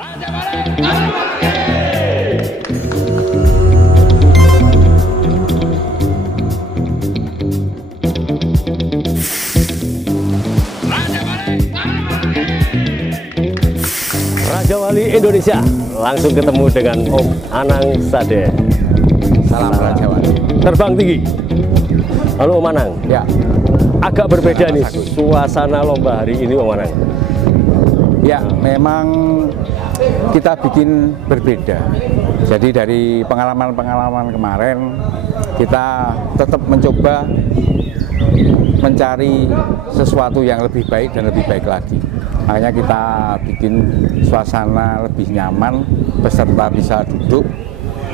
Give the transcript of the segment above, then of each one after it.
Raja Wali Indonesia langsung ketemu dengan Om Anang Sade. Salam Raja Wali. Terbang tinggi. Halo Om Anang. Ya. Agak berbeda nih suasana lomba hari ini Om Anang. Ya, memang kita bikin berbeda. Jadi dari pengalaman-pengalaman kemarin kita tetap mencoba mencari sesuatu yang lebih baik dan lebih baik lagi. Makanya kita bikin suasana lebih nyaman, peserta bisa duduk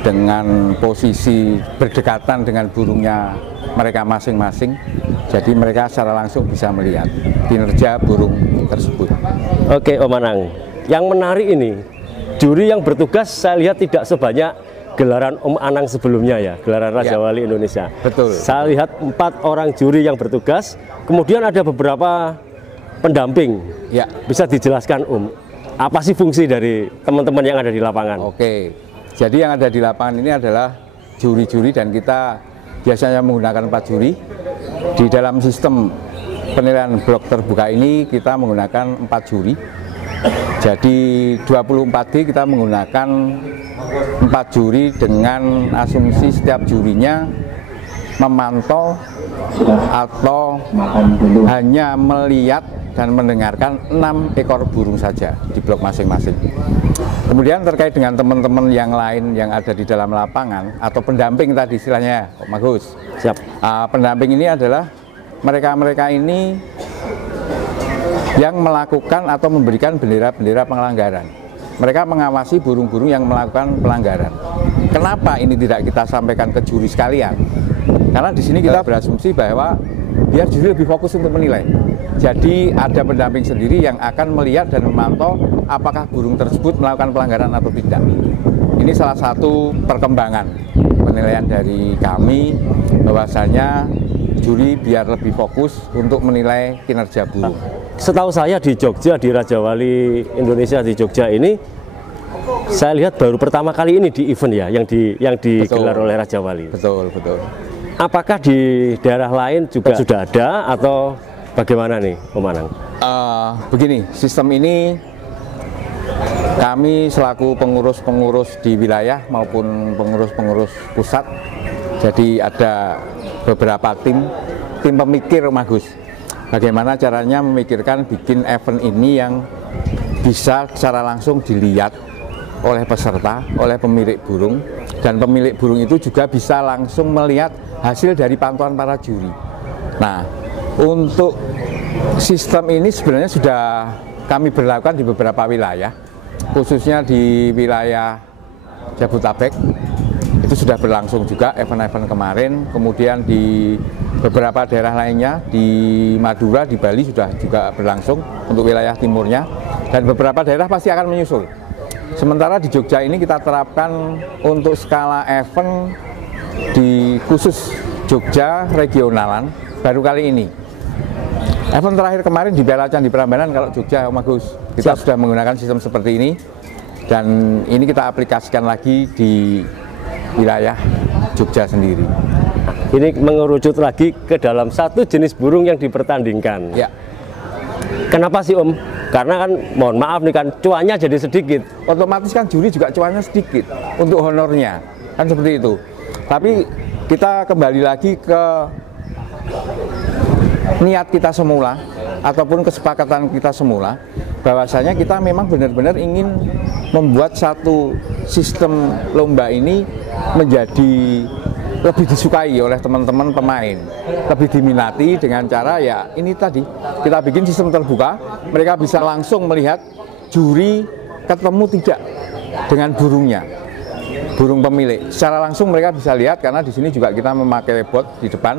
dengan posisi berdekatan dengan burungnya mereka masing-masing. Jadi mereka secara langsung bisa melihat kinerja burung tersebut. Oke Om Anang, yang menarik ini, juri yang bertugas saya lihat tidak sebanyak gelaran Om Anang sebelumnya ya, gelaran Raja Wali Indonesia. Betul. Saya lihat 4 orang juri yang bertugas, kemudian ada beberapa pendamping. Ya. Bisa dijelaskan Om, apa sih fungsi dari teman-teman yang ada di lapangan? Oke, jadi yang ada di lapangan ini adalah juri-juri dan kita biasanya menggunakan 4 juri. Di dalam sistem penilaian blok terbuka ini kita menggunakan 4 juri. Jadi 24D kita menggunakan 4 juri dengan asumsi setiap jurinya memantau atau hanya melihat dan mendengarkan 6 ekor burung saja di blok masing-masing. Kemudian terkait dengan teman-teman yang lain yang ada di dalam lapangan atau pendamping tadi istilahnya, Pak Magus. Siap. Pendamping ini adalah mereka-mereka ini yang melakukan atau memberikan bendera-bendera pelanggaran. Mereka mengawasi burung-burung yang melakukan pelanggaran. Kenapa ini tidak kita sampaikan ke juri sekalian? Karena di sini kita berasumsi bahwa biar juri lebih fokus untuk menilai. Jadi ada pendamping sendiri yang akan melihat dan memantau apakah burung tersebut melakukan pelanggaran atau tidak. Ini salah satu perkembangan penilaian dari kami, bahwasanya juri biar lebih fokus untuk menilai kinerja burung. Setahu saya di Jogja, di Raja Wali Indonesia di Jogja ini, saya lihat baru pertama kali ini di event ya, yang digelar oleh Raja Wali. Betul, betul. Apakah di daerah lain juga sudah ada atau bagaimana nih Om Anang? Begini, sistem ini kami selaku pengurus-pengurus di wilayah maupun pengurus-pengurus pusat, jadi ada beberapa tim pemikir Om Agus. Bagaimana caranya memikirkan bikin event ini yang bisa secara langsung dilihat oleh peserta, oleh pemilik burung, dan pemilik burung itu juga bisa langsung melihat hasil dari pantauan para juri. Nah, untuk sistem ini sebenarnya sudah kami berlakukan di beberapa wilayah, khususnya di wilayah Jabodetabek. Itu sudah berlangsung juga event-event kemarin, kemudian di beberapa daerah lainnya, di Madura, di Bali sudah juga berlangsung untuk wilayah timurnya, dan beberapa daerah pasti akan menyusul. Sementara di Jogja ini kita terapkan untuk skala event di khusus Jogja regionalan baru kali ini. Event terakhir kemarin di Piala Candi Prambanan kalau Jogja, Om Agus, kita sudah menggunakan sistem seperti ini, dan ini kita aplikasikan lagi di wilayah Jogja sendiri. Ini mengerucut lagi ke dalam satu jenis burung yang dipertandingkan. Ya. Kenapa sih Om? Karena kan mohon maaf nih kan cuannya jadi sedikit. Otomatis kan juri juga cuannya sedikit untuk honornya, kan seperti itu. Tapi kita kembali lagi ke niat kita semula ataupun kesepakatan kita semula, bahwasanya kita memang benar-benar ingin membuat satu sistem lomba ini menjadi lebih disukai oleh teman-teman pemain, lebih diminati dengan cara ya ini tadi, kita bikin sistem terbuka, mereka bisa langsung melihat juri ketemu tidak dengan burungnya, burung pemilik. Secara langsung mereka bisa lihat, karena di sini juga kita memakai bot di depan,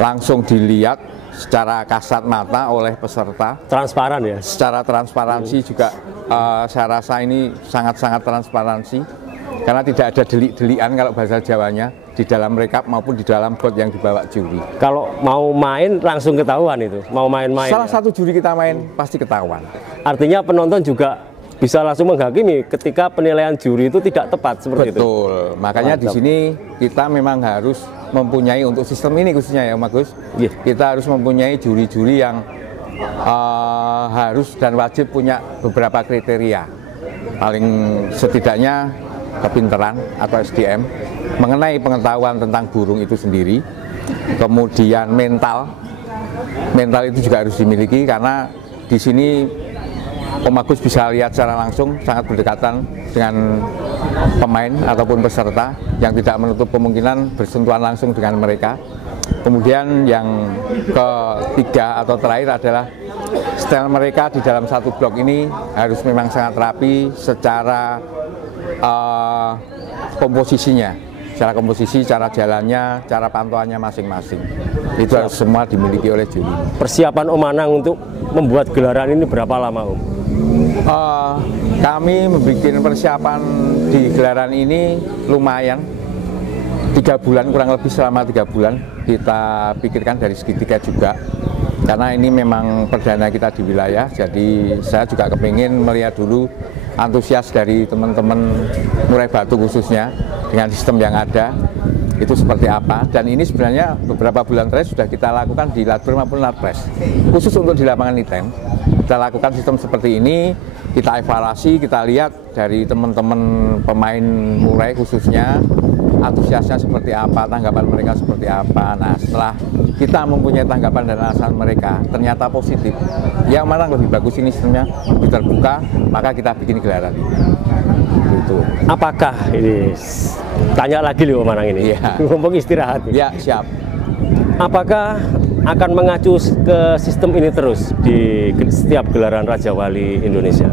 langsung dilihat secara kasat mata oleh peserta. Transparan ya? Secara transparansi juga saya rasa ini sangat-sangat transparansi, karena tidak ada delik-delikan kalau bahasa Jawanya di dalam rekap maupun di dalam bot yang dibawa juri. Kalau mau main langsung ketahuan itu, mau main-main. Salah satu juri kita main pasti ketahuan. Artinya penonton juga bisa langsung menghakimi ketika penilaian juri itu tidak tepat seperti itu. Betul. Makanya di sini kita memang harus mempunyai untuk sistem ini khususnya ya Om Agus. Yeah. Kita harus mempunyai juri-juri yang harus dan wajib punya beberapa kriteria. Paling setidaknya kepintaran atau SDM mengenai pengetahuan tentang burung itu sendiri. Kemudian mental itu juga harus dimiliki karena di sini Om Agus bisa lihat secara langsung sangat berdekatan dengan pemain ataupun peserta yang tidak menutup kemungkinan bersentuhan langsung dengan mereka. Kemudian yang ketiga atau terakhir adalah style mereka di dalam satu blok ini harus memang sangat rapi secara komposisinya, secara komposisi, cara jalannya, cara pantauannya masing-masing. Itu harus semua dimiliki oleh juri. Persiapan Om Anang untuk membuat gelaran ini berapa lama Om? Kami membuat persiapan di gelaran ini lumayan 3 bulan, kurang lebih selama 3 bulan kita pikirkan dari segi tiket juga karena ini memang perdana kita di wilayah, jadi saya juga kepingin melihat dulu antusias dari teman-teman Murai Batu khususnya dengan sistem yang ada itu seperti apa, dan ini sebenarnya beberapa bulan terakhir sudah kita lakukan di Latber maupun Latpres khusus untuk di lapangan ITEN. Kita lakukan sistem seperti ini, kita evaluasi, kita lihat dari teman-teman pemain murai khususnya antusiasnya seperti apa, tanggapan mereka seperti apa. Nah, setelah kita mempunyai tanggapan dan alasan mereka ternyata positif, yang mana lebih bagus ini sistemnya lebih terbuka, maka kita bikin gelaran ini. Gitu. Apakah ini, tanya lagi loh Om Anang ini, ngomong istirahat. Ya, siap. Apakah akan mengacu ke sistem ini terus di setiap gelaran Raja Wali Indonesia?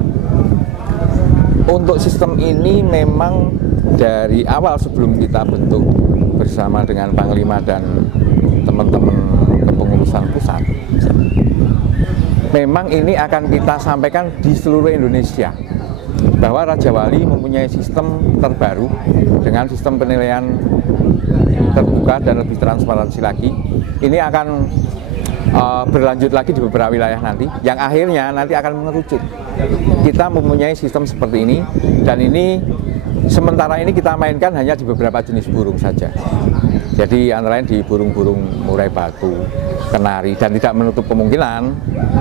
Untuk sistem ini memang dari awal sebelum kita bentuk bersama dengan Panglima dan teman-teman kepengurusan pusat, memang ini akan kita sampaikan di seluruh Indonesia bahwa Raja Wali mempunyai sistem terbaru dengan sistem penilaian terbuka dan lebih transparansi lagi. Ini akan berlanjut lagi di beberapa wilayah nanti, yang akhirnya nanti akan mengerucut. Kita mempunyai sistem seperti ini, dan ini sementara ini kita mainkan hanya di beberapa jenis burung saja. Jadi antara lain di burung-burung murai batu, kenari, dan tidak menutup kemungkinan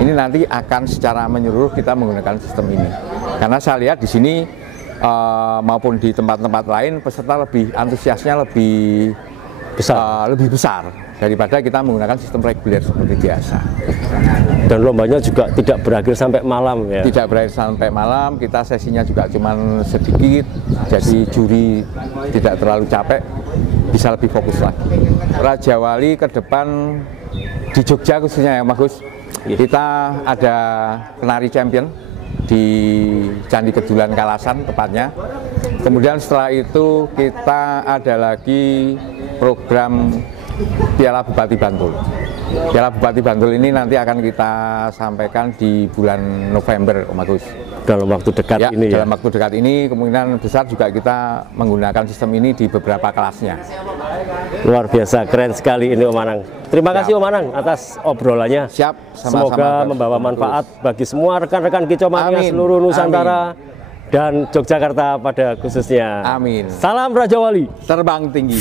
ini nanti akan secara menyeluruh kita menggunakan sistem ini. Karena saya lihat di sini maupun di tempat-tempat lain peserta lebih antusiasnya lebih besar daripada kita menggunakan sistem reguler seperti biasa. Dan lombanya juga tidak berakhir sampai malam ya? Tidak berakhir sampai malam, kita sesinya juga cuma sedikit, jadi juri tidak terlalu capek, bisa lebih fokus lagi. Raja Wali ke depan di Jogja khususnya ya Bagus, kita ada penari champion di Candi Kedulan Kalasan tepatnya. Kemudian setelah itu kita ada lagi program Piala Bupati Bantul. Piala Bupati Bantul ini nanti akan kita sampaikan di bulan November, Om Agus. Dalam waktu dekat ya, ini dalam waktu dekat ini kemungkinan besar juga kita menggunakan sistem ini di beberapa kelasnya. Luar biasa, keren sekali ini Om Anang. Terima kasih Om Anang atas obrolannya. Siap, sama-sama. Semoga membawa manfaat bagi semua rekan-rekan Kicomania seluruh Nusantara dan Yogyakarta pada khususnya. Amin. Salam Raja Wali. Terbang tinggi.